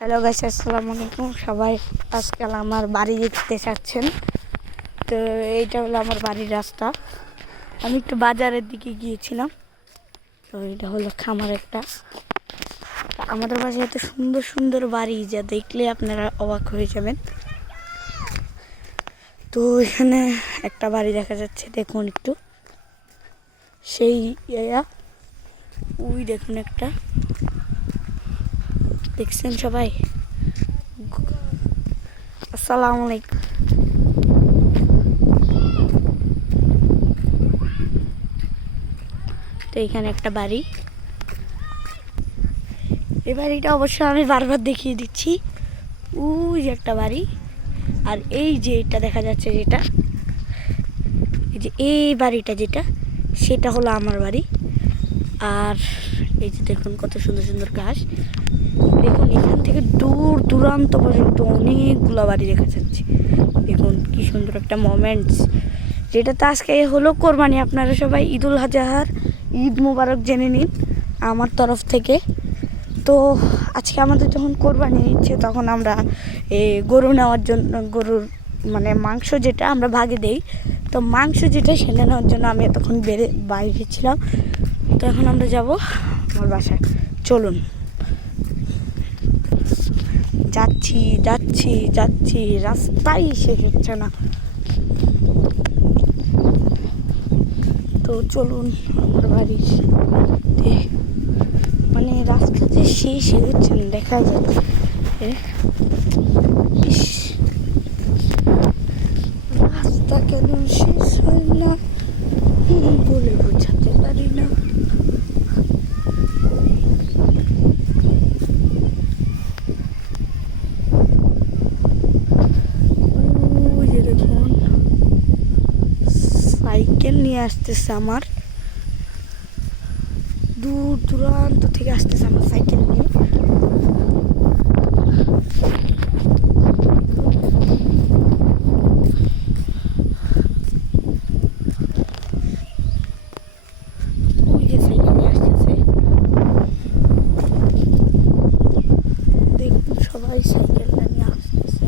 Hello guys আসসালামু আলাইকুম। সবাই আজকাল আমার বাড়ি দেখতে চাচ্ছেন। তো এইটা হলো আমার বাড়ির রাস্তা। আমি একটু বাজারের দিকে গিয়েছিলাম। তো এটা হলো খামার একটা। আমাদের বাসায় এত সুন্দর সুন্দর বাড়ি, যা দেখলে আপনারা অবাক হয়ে যাবেন। তো এখানে একটা বাড়ি দেখা যাচ্ছে, দেখুন একটু। সেই ইয়া, ওই দেখুন একটা। দেখছেন সবাই? আসসালামু আলাইকুম। তো এখানে একটা বাড়ি। এই বাড়িটা অবশ্য আমি বারবার দেখিয়ে দিচ্ছি। ওই যে একটা বাড়ি। আর এই যে এটা দেখা যাচ্ছে যেটা, এই যে এই বাড়িটা যেটা, সেটা হলো আমার বাড়ি। আর এই যে দেখুন কত সুন্দর সুন্দর ঘাস। দেখুন, এখান থেকে দূর দূরান্ত পর্যন্ত অনেকগুলো বাড়ি দেখা যাচ্ছে। দেখুন, কি সুন্দর একটা মোমেন্টস যেটা তো আজকে হলো কোরবানি। আপনারা সবাই ঈদুল আজহার, ঈদ মুবারক জেনে নিন আমার তরফ থেকে। তো আজকে আমাদের যখন কোরবানি নিচ্ছে তখন আমরা গরু নেওয়ার জন্য, গরুর মানে মাংস যেটা আমরা ভাগে দেই। তো মাংস যেটা সেটা নেওয়ার জন্য আমি তখন বেড়ে বাইরে ছিলাম। তো এখন আমরা যাব আমার বাসায়। চলুন। যাচ্ছি যাচ্ছি যাচ্ছি। রাস্তাই শেষ হচ্ছে না। তো চলুন, আমার বাড়ির মানে রাস্তা যে শেষ হচ্ছে না, দেখা যাচ্ছে। রাস্তা কেন শেষ হয় না? বলে বোঝাতে পারি না ওই যে দেখুন সাইকেল নিয়ে আসতেছে আমার। দূর দূরান্ত থেকে আসতেছে আমার সাইকেল নিয়ে। ওই যে সাইকেল নিয়ে আসতেছে। দেখুন সবাই সাইকেলটা নিয়ে আসতেছে।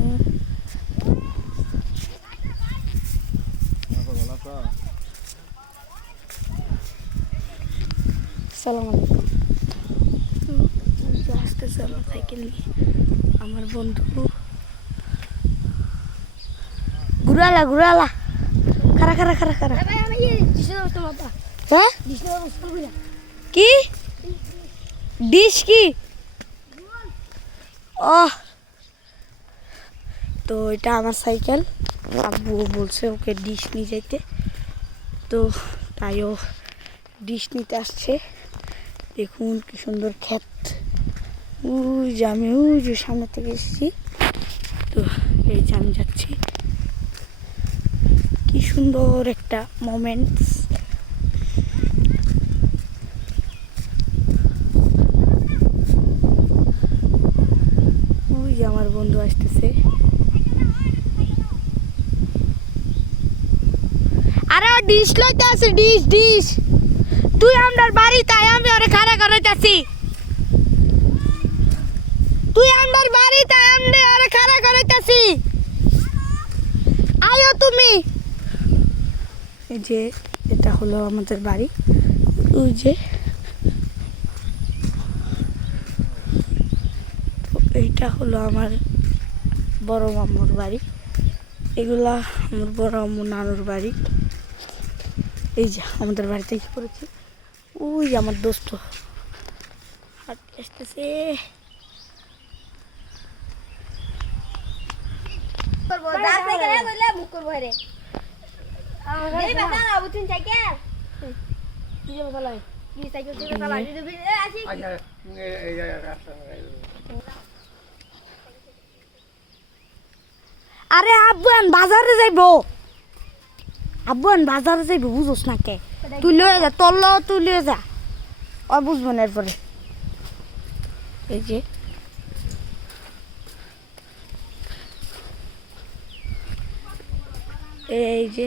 আলাইকুম। আসতেছে আমার সাইকেল নিয়ে আমার বন্ধু। ঘুরালা ঘুরালা। খারা খারা খারা খারা হ্যাঁ? কি? ডিশ কি? ও তো এটা আমার সাইকেল। আব্বু বলছে ওকে ডিশ নিয়ে যাইতে। তো তাই ও ডিশ নিতে আসছে। দেখুন কি সুন্দর ক্ষেত। ওই যে আমি, ওই যে সামনে থেকে এসেছি। তো এই যে আমি যাচ্ছি। কি সুন্দর একটা মোমেন্টস ওই যে আমার বন্ধু আসতেছে। আরে ডিশ লইতে আছে ডিশ ডিশ। তুই আমার বাড়ি তাই আমি ওরে খাড়া করাইতেছি তুই আমার বাড়ি তাই আমি ওরে খাড়া করাইতেছি আয়ো তুমি। এই যে এটা হলো আমাদের বাড়ি। ওই যে। এইটা হলো আমার বড় মামুর বাড়ি। এগুলা আমার বড় আম্মু নানুর বাড়ি। এই যে আমাদের বাড়িতে কি করেছি? ওই আমার দোস্ত। হাঁটতে আসতেছে। করব যা সাইকেল বললে মুখ করব হেরে। এই বাবা বুঝুন সাইকেল। কি যে কি সাইকেল কি আসি আরে বাজারে যাইবো। আব্বুয়ান বাজারে যাইবো বুঝোস না কে? তুই লয়ে যা তোর লও তুই লয়ে যা। ও বুঝব না এরপরে। এই যে এই যে